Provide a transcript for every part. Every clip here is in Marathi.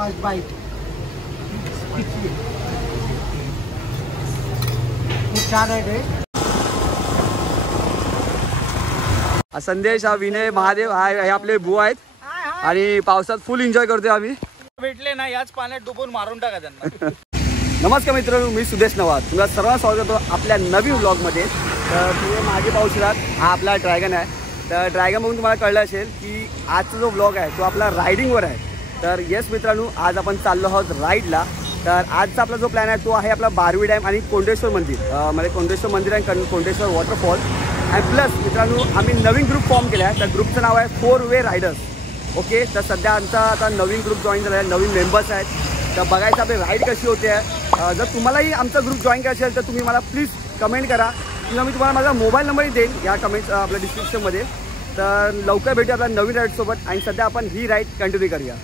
5 बाईट खूप छान आहे ते। संदेश, हा विनय, महादेव, हा हे आपले बुवा आहेत आणि पावसात फुल एन्जॉय करतोय आम्ही। भेटले ना याच पाण्यात डुबून मारून टाका त्यांना। नमस्कार मित्रांनो, मी सुदेश नवाद, तुम्हाला सर्वांना स्वागत करतो आपल्या नवीन व्लॉगमध्ये। तर तुम्ही मागे पाहू शकाल, हा आपला ड्रॅगन आहे। तर ड्रॅगन बघून तुम्हाला कळलं असेल की आजचा जो व्लॉग आहे तो आपला रायडिंगवर आहे। तर येस मित्रांनो, आज आपण चाललो आहोत राईडला। तर आजचा आपला जो प्लॅन आहे तो आहे आपला बारवी डॅम आणि कोंडेश्वर मंदिर, म्हणजे कोंडेश्वर मंदिर आणि कोंडेश्वर वॉटरफॉल। आणि प्लस मित्रांनो, आम्ही नवीन ग्रुप फॉर्म केला आहे। त्या ग्रुपचं नाव आहे 4 वे रायडर्स। ओके, तर सध्या आमचा आता नवीन ग्रुप जॉईन झाला आहे, नवीन मेंबर्स आहेत। तर बघायचं आपली राईड कशी होते आहे। जर तुम्हालाही आमचा ग्रुप जॉईन करायचा असेल तर तुम्ही मला प्लीज कमेंट करा किंवा मी तुम्हाला माझा मोबाईल नंबरही देईन या कमेंट्स आपल्या डिस्क्रिप्शनमध्ये। तर लवकर भेटूया आपल्या नवीन राईडसोबत आणि सध्या आपण ही राईड कंटिन्यू करूया।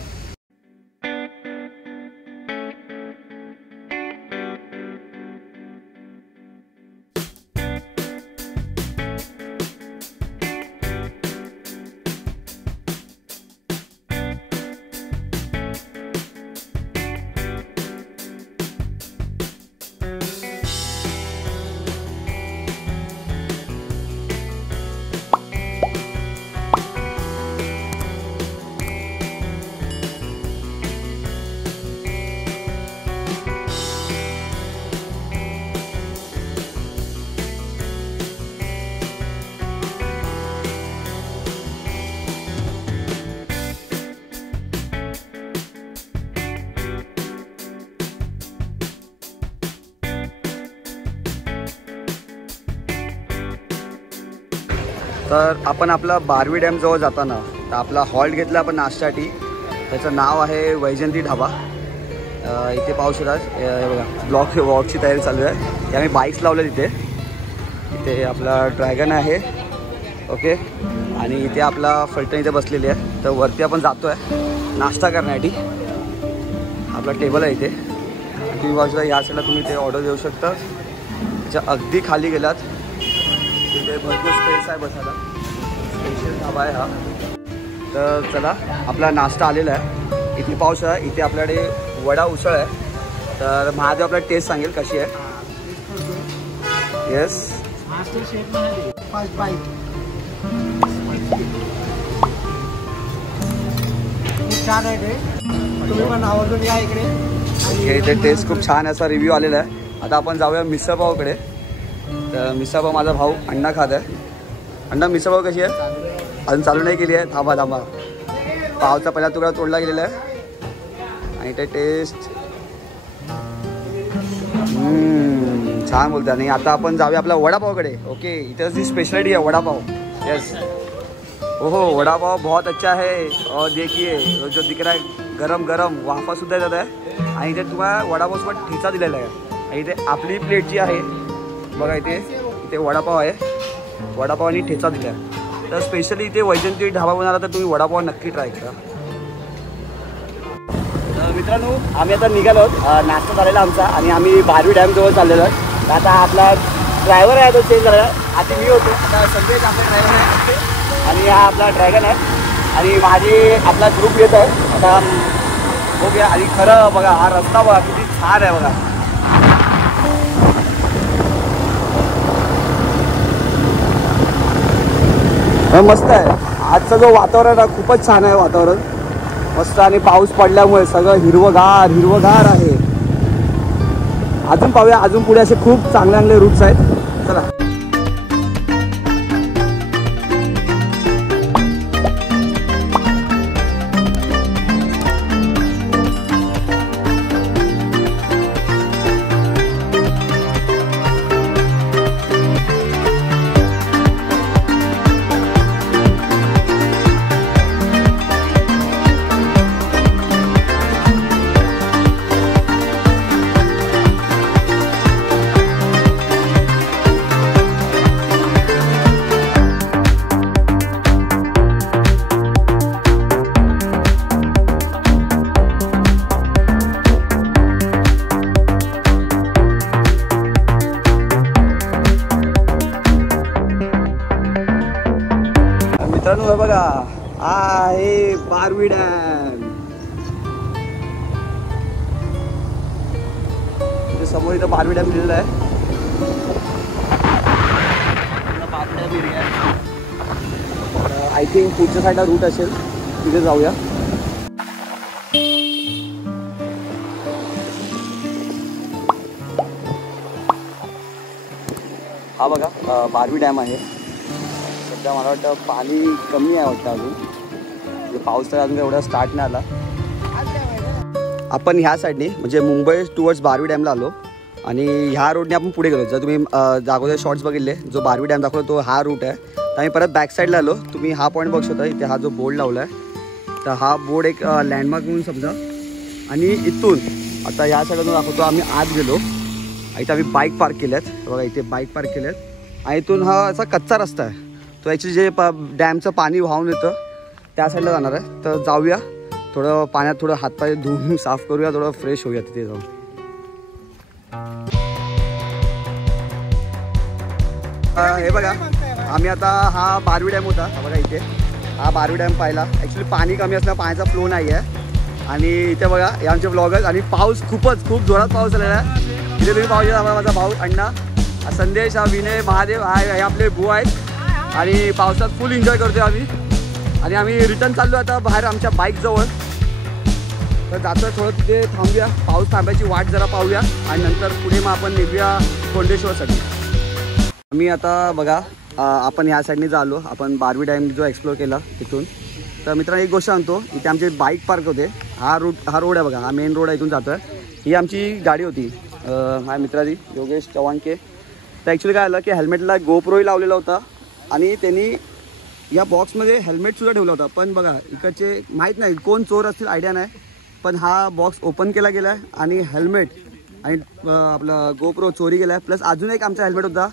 तर आपण आपला बारवी डॅम जवळ जाताना तर आपला हॉल्ट घेतला आपण नाश्त्यासाठी। त्याचं नाव आहे वैजंती ढाबा। इथे पाहू शकाल, हे बघा वॉकची तयारी चालू आहे। ते आम्ही बाईक्स लावले तिथे। इथे आपला ड्रॅगन आहे, ओके, आणि इथे आपला फलटण इथे बसलेली आहे। तर वरती आपण जातो आहे नाश्ता करण्यासाठी। आपला टेबल आहे इथे। तुम्ही पाहू शकता या साईडला तुम्ही ते ऑर्डर देऊ शकता। त्याच्या अगदी खाली गेलात तिथे भरपूर स्पेस आहे बसायला। स्पेशल ढाबा आहे हा। तर चला, आपला नाश्ता आलेला आहे। इथे पाहू शकता, इथे आपल्याकडे वडा उसळ आहे। तर महादेव आपला टेस्ट सांगेल कशी आहे। येस, 5 बाईट खूप छान आहे ते। तुम्ही पण आवर्जून या इकडे। इथे टेस्ट खूप छान असा रिव्ह्यू आलेला आहे। आता आपण जाऊया मिसळपावकडे। तर मिसळपाव माझा भाऊ अण्णा खात आहे। अण्णा, मिसळपाव कशी आहे? अजून चालू नाही केली आहे, थांबा थांबा। पावचा पहिला तुकडा तोडला गेलेला आहे आणि ते टेस्ट छान बोलते। आणि आता आपण जाऊया आपल्या वडापावकडे। ओके, इथं जी स्पेशलिटी है वडापाव। यस, ओहो, वडापाव बहुत अच्छा है। और देखिए जो दिख रहा है गरम गरम वाफा सुद्धा येत आहे। आणि इथे तुम्हाला वडापावसोबत ठेचा दिलेला आहे। आणि इथे आपली प्लेट जी आहे बघा, इथे वडापाव आहे, वडापाव आणि ठेचा दिला आहे। तर स्पेशली इथे वैजंती ढाबा बनवला तर तुम्ही वडापाव नक्की ट्राय करा। तर मित्रांनो, आम्ही आता निघालो आहोत, नाश्ता झालेला आमचा आणि आम्ही बारवी डॅम जवळ चाललेलो आहे। आता आपला ड्रायव्हर आहे तो चेंज झाला। आता मी होतो, आता संदेश आपला ड्रायव्हर आहे आणि हा आपला ड्रॅगन आहे आणि माझी आपला ग्रुप येत आहे आता बघूया। आणि खरं बघा, हा रस्ता बघा किती छान आहे बघा। मस्त आहे आजचं जो वातावरण आहे, खूपच छान आहे वातावरण, मस्त। आणि पाऊस पडल्यामुळे सगळं हिरवगार हिरवगार आहे। अजून पाहूया, अजून पुढे असे खूप चांगले चांगले रूट्स आहेत। चला, मित्रांनो बघा, आहे बारवी डॅम। इथे समोर इथं बारवी डॅम दिलेला आहे. बारवी डॅम एरिया आहे. आय थिंक पुढच्या साईडला रूट असेल, तिथे जाऊया. हा बघा बारवी डॅम आहे. सध्या मला वाटतं पाणी कमी आहे वाटतं अजून, म्हणजे पाऊस तर अजून एवढा स्टार्ट नाही आला. आपण ह्या साईडने म्हणजे मुंबई टुवर्ड्स बारवी डॅमला आलो आणि ह्या रोडने आपण पुढे गेलो. जर तुम्ही जागोदर शॉर्ट्स बघितले, जो बारवी डॅम दाखवला तो हा रूट आहे. तर आम्ही परत बॅक साईडला आलो. तुम्ही हा पॉईंट बघू शकता, इथे हा जो बोर्ड लावला आहे, तर हा बोर्ड एक लँडमार्क म्हणून समजा. आणि इथून आता ह्या साईडला दाखवतो, आम्ही आत गेलो. इथे आम्ही बाईक पार्क केल्यात. बघा इथे बाईक पार्क केल्यात. आणि इथून हा असा कच्चा रस्ता आहे, तो ॲक्च्युली जे डॅमचं पाणी वाहून येतं त्या साईडला जाणार आहे. तर जाऊया, थोडं पाण्यात थोडं हातपाय धुवून साफ करूया, थोडं फ्रेश होऊया तिथे जाऊन. हे बघा, आम्ही आता हा बारवी डॅम होता बघा, इथे हा बारवी डॅम पाहिला. ॲक्च्युली पाणी कमी असल्यामुळे पाण्याचा फ्लो नाही आहे. आणि इथे बघा हे आमचे ब्लॉगर्स. आणि पाऊस खूप जोरात पाऊस आलेला आहे. इथे तुम्ही पाहू शकता, माझा भाऊ अण्णा, संदेश, विनय, महादेव हे आपले भाऊ आहेत. आणि पावसात फुल एन्जॉय करतोय आम्ही. आणि आम्ही रिटर्न चाललो आता बाहेर आमच्या बाईकजवळ. तर जातोय, थोडं तिथे थांबूया, पाऊस थांबायची वाट जरा पाहूया आणि नंतर पुढे मग आपण निघूया कोंडेश्वरसाठी. आम्ही आता बघा आपण ह्या साईडने झालो, आपण बारवी डॅम जो एक्सप्लोर केला तिथून. तर मित्रांनो एक गोष्ट सांगतो, इथे आमचे बाईक पार्क होते. हा रोड आहे बघा, हा मेन रोड आहे, इथून जातो आहे. ही आमची गाडी होती, माझ्या मित्राची योगेश चव्हाणके. तर ॲक्च्युली काय आलं की हेल्मेटला गोप्रोही लावलेला होता आणि त्यांनी या बॉक्समध्ये हेल्मेटसुद्धा ठेवला होता. पण बघा इकडचे माहीत नाही कोण चोर असतील, आयडिया नाही. पण हा बॉक्स ओपन केला गेला आहे आणि हेल्मेट आणि आपला गोप्रो चोरी गेला आहे. प्लस अजून एक आमचा हेल्मेट होता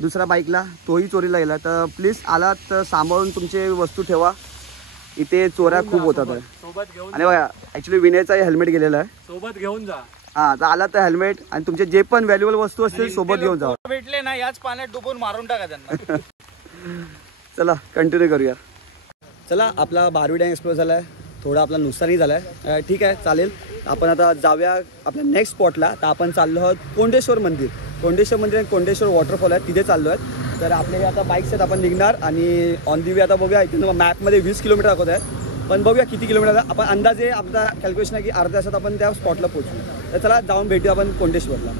दुसऱ्या बाईकला, तोही चोरीला गेला. तर प्लीज आलात तर सांभाळून तुमचे वस्तू ठेवा, इथे चोऱ्या खूप होतात. आणि बघा ॲक्च्युली विनयचाही हेल्मेट गेलेला आहे, सोबत घेऊन जा. हां, तर आला तर हेल्मेट आणि तुमचे जे पण व्हॅल्युएबल वस्तू असतील सोबत घेऊन जा. भेटले ना याच पाण्यात डुबून मारून टाका त्यांना. चला कंटिन्यू करूया. चला आपला बारवी डॅम एक्सप्लोर झाला आहे, थोडा आपला नुकसानही झाला आहे. ठीक आहे, चालेल. आपण आता जाऊया आपल्या नेक्स्ट स्पॉटला. तर आपण चाललो आहोत कोंडेश्वर मंदिर. कोंडेश्वर मंदिर आणि कोंडेश्वर वॉटरफॉल आहे, तिथे चाललो आहेत. तर आपल्याला आता बाईक्स आहेत, आपण निघणार आणि ऑन दी वे आता बघूया. इथे मॅपमध्ये 20 किलोमीटर दाखवत आहे, पण बघूया किती किलोमीटर. आपण अंदाजे आपला कॅल्क्युलेशन आहे की अर्ध्या तासात आपण त्या स्पॉटला पोहोचू. तर चला जाऊन भेटूया आपण कोंडेश्वरला.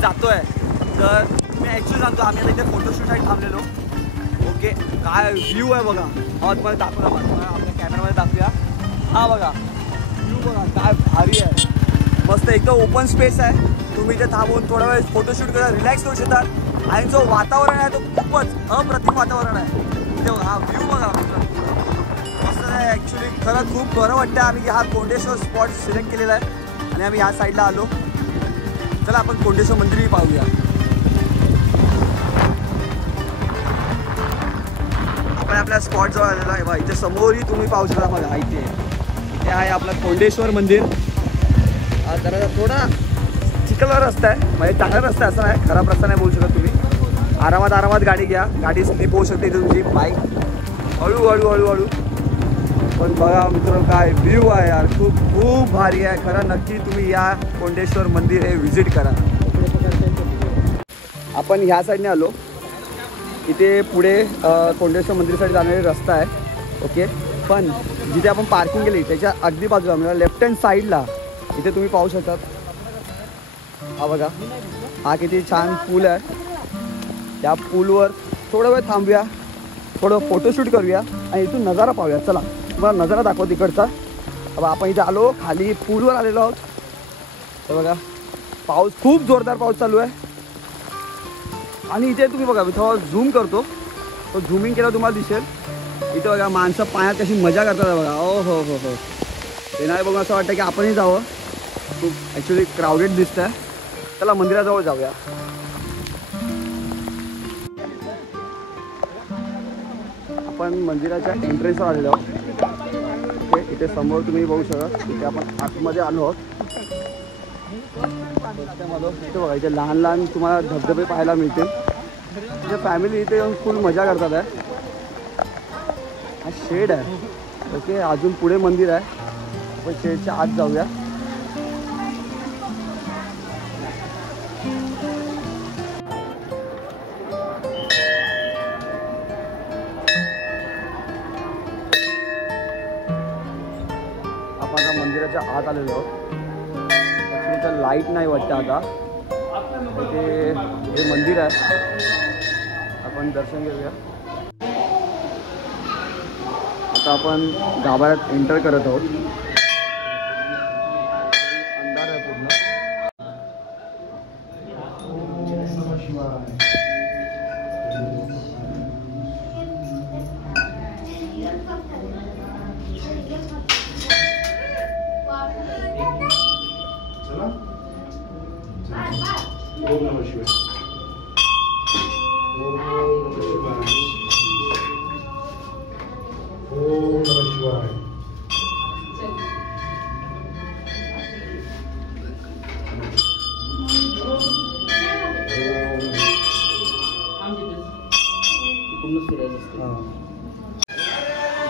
जातोय तर मी ॲक्च्युली सांगतो, आम्ही आता इथे फोटोशूटसाठी थांबलेलो. ओके, काय व्ह्यू आहे बघा. हा तुम्हाला दाखवला, आपल्या कॅमेरामध्ये दाखवूया. हा बघा व्ह्यू बघा, काय भारी आहे, मस्त. एकदम ओपन स्पेस आहे, तुम्ही इथे थांबून थोडा वेळ फोटोशूट करा, रिलॅक्स करू शकतात. आणि जो वातावरण आहे तो खूपच अप्रतिम वातावरण आहे. इथे हा व्ह्यू बघा मस्त आहे. ॲक्च्युली खरंच खूप बरं वाटतं. आम्ही हा कोंडेश्वर स्पॉट सिलेक्ट केलेला आहे आणि आम्ही ह्या साईडला आलो. चला आपण कोंडेश्वर मंदिरही पाहूया. आपण आपल्या स्पॉट जवळ आलेला आहे बा. इथे समोरही तुम्ही पाहू शकता बघा, इथे आहे आपलं कोंडेश्वर मंदिर. जरा थोडा चिखलवार रस्ता आहे, म्हणजे चांगला रस्ता असं नाही, खराब रस्ता नाही बोलू शकत तुम्ही. आरामात गाडी घ्या, गाडी स्लिप होऊ शकते इथे तुमची, बाईक हळू. पण बघा मित्र काय व्ह्यू आहे यार, खूप भारी आहे खरं. नक्की तुम्ही या कोंडेश्वर मंदिर हे व्हिजिट करा. आपण ह्या साईडने आलो, इथे पुढे कोंडेश्वर मंदिरसाठी जाणारे रस्ता आहे. ओके, पण जिथे आपण पार्किंग केली त्याच्या अगदी बाजूला म्हणजे लेफ्ट हँड साईडला इथे तुम्ही पाहू शकतात. हा बघा, हा किती छान पूल आहे. त्या पूलवर थोडा वेळ थांबूया, थोडं फोटोशूट करूया आणि इथून नजारा पाहूया. चला तुम्हाला नजारा दाखव तिकडचा. अब आपण इथे आलो, खाली पूलवर आलेलो आहोत. तर बघा पाऊस, खूप जोरदार पाऊस चालू आहे. आणि इथे तुम्ही बघा, मी थोडं झूम करतो, तो झूमिंग केलं तुम्हाला दिसेल. इथे बघा माणसं पाण्यात कशी मजा करतात बघा. ओ हो. येणारे बघून असं वाटतं की आपणही जावं. खूप ॲक्च्युली क्राऊडेड दिसत आहे. चला मंदिराजवळ जाऊया. आपण मंदिराच्या एंट्रन्सवर आलेलो आहोत. इथे समोर तुम्ही बघू शकता. इथे आपण आतमध्ये आलो आहोत. इथे बघा इथे लहान लहान तुम्हाला धबधबे पाहायला मिळतील. म्हणजे फॅमिली इथे येऊन फुल मजा करतात आहे. हा शेड आहे. ओके अजून पुढे मंदिर आहे. आपण शेडच्या आत जाऊया. आपण आता मंदिराच्या आत आलेलो आहोत. ॲक्च्युली तर लाईट नाही वाटतं आता. इथे हे मंदिर आहे. आपण दर्शन घेऊया. आता आपण गाभाऱ्यात एंटर करत आहोत. अंधार आहे पूर्ण. ओम नमः शिवाय. ओम नमः शिवाय. ओम नमः शिवाय.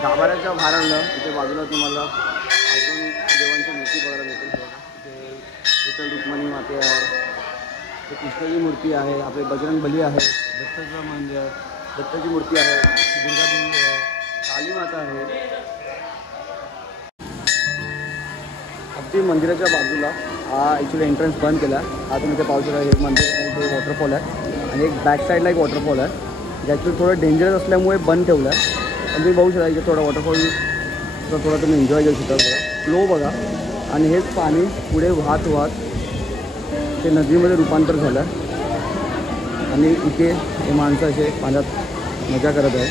गाभाऱ्याच्या बाहेर आणलं. इथे बाजूला तुम्हाला अजून देवांची मूर्ती बघायला मिळते. इथे विठ्ठल रुक्मिणी माते आहे. इथे कृष्णाची मूर्ती आहे. आपले बजरंग बली आहे. दत्ताचं मंदिर, दत्ताची मूर्ती आहे. दुर्गादेवी आहे. काली माता आहे. अगदी मंदिराच्या बाजूला हा ॲक्च्युली एंट्रन्स बंद केला. हा तुम्ही इथे पाहू शकता. हे मंदिर हे वॉटरफॉल आहे आणि एक बॅक साईडला एक वॉटरफॉल आहे. जे ॲक्च्युली थोडं डेंजरस असल्यामुळे बंद ठेवलं आहे. पण तुम्ही बघू शकता इथे थोडा वॉटरफॉलचा थोडा तुम्ही एन्जॉय करू शकता. बघा फ्लो बघा. आणि हेच पाणी पुढे वाहत वाहत ते नदीमध्ये रूपांतर झालं आहे. आणि इथे हे माणसं असे पाण्यात मजा करत आहे.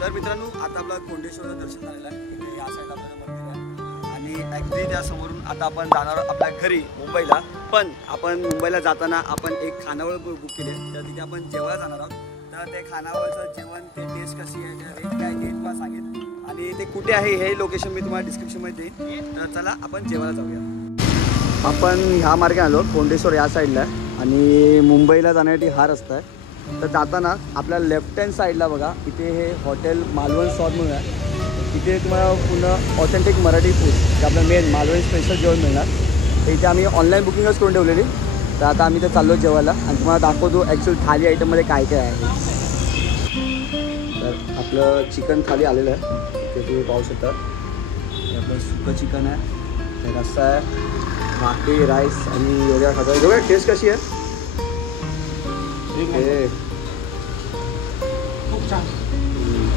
तर मित्रांनो आता आपला कोंडेश्वरचं दर्शन झालेलं आहे. इथे या साईडला आपल्याला मंदिर आहे आणि ॲक्च्युली त्यासमोरून आता आपण जाणार आपल्या घरी मुंबईला. पण आपण मुंबईला जाताना आपण एक खानावळ बुक केली आहे. तर तिथे आपण जेवायला जाणार आहोत. तर ते खानावळचं जेवण ते टेस्ट कशी आहे, ते रेट काय ते तुम्हाला सांगेल. आणि ते कुठे आहे हे लोकेशन मी तुम्हाला डिस्क्रिप्शनमध्ये देईन. तर चला आपण जेवायला जाऊया. आपण ह्या मार्गे आलो. कोंडेश्वर या साईडला आहे आणि मुंबईला जाण्यासाठी हा रस्ता आहे. तर जाताना आपल्या लेफ्ट हँड साईडला बघा इथे हे हॉटेल मालवण स्वाद म्हणून आहे. इथे तुम्हाला पूर्ण ऑथेंटिक मराठी फूड जे आपलं मेन मालवणी स्पेशल जेवण मिळणार. तर इथे आम्ही ऑनलाईन बुकिंगच करून ठेवलेली. तर आता आम्ही ते चाललो जेवायला आणि तुम्हाला दाखवतो ॲक्च्युअल थाली आयटममध्ये काय काय आहे. तर आपलं चिकन थाली आलेलं आहे. इथे तुम्ही पाहू शकता. हे आपलं सुकं चिकन आहे. हे रस्सा आहे. भाकरी राईस आणि वगैरे खातो. बघा टेस्ट कशी आहे.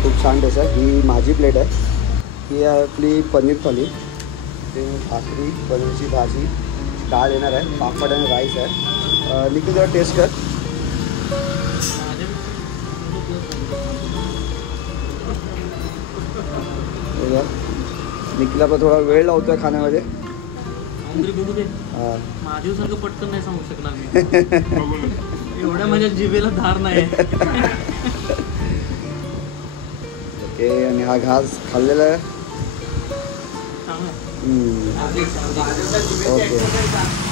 खूप छान टेस्ट आहे. ही माझी प्लेट आहे. ही आहे आपली पनीर थाली. ते भाकरी पनीरची भाजी डाळ येणार आहे. पापड आणि राईस आहे. निखिल जरा टेस्ट कर. निखिल आपला थोडा वेळ लावतोय खाण्यामध्ये. माझ्यासारखं पटकन नाही सांगू शकणार मी. एवढ्या माझ्या जिभेला धार नाही. ओके आणि हा घास खाल्लेला आहे. ओके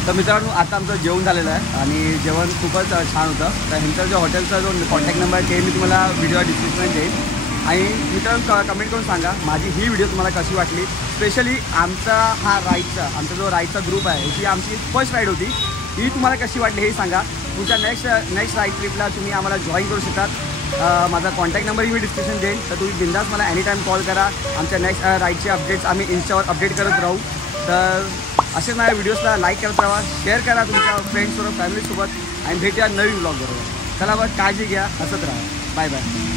तर मित्रांनो आता आमचं जेवण झालेलं आहे आणि जेवण खूपच छान होतं. तर ह्यांचा जो हॉटेलचा जो कॉन्टॅक्ट नंबर आहे ते मी तुम्हाला व्हिडिओ डिस्क्रिप्शनमध्ये देईन. आणि मित्रांनो कमेंट करून सांगा माझी ही व्हिडिओ तुम्हाला कशी वाटली. स्पेशली आमचा हा आमचा जो राईडचा ग्रुप आहे ही आमची फर्स्ट राईड होती. ही तुम्हाला कशी वाटली हे सांगा. तुमच्या नेक्स्ट राईड ट्रिपला तुम्ही आम्हाला जॉईन करू शकतात. माझा कॉन्टॅक्ट नंबरही मी डिस्क्रिप्शन देईन. तर तुम्ही बिंदास मला एनी टाईम कॉल करा. आमच्या नेक्स्ट राईडचे अपडेट्स आम्ही इन्स्टावर अपडेट करत राहू. तर असेच माझ्या व्हिडिओजला लाईक करत राहा, शेअर करा तुमच्या फ्रेंड्सबरोबर फॅमिलीसोबत आणि भेटूया नवीन व्लॉग बरोबर. चला बघ काळजी घ्या, हसत राहा. Bye bye.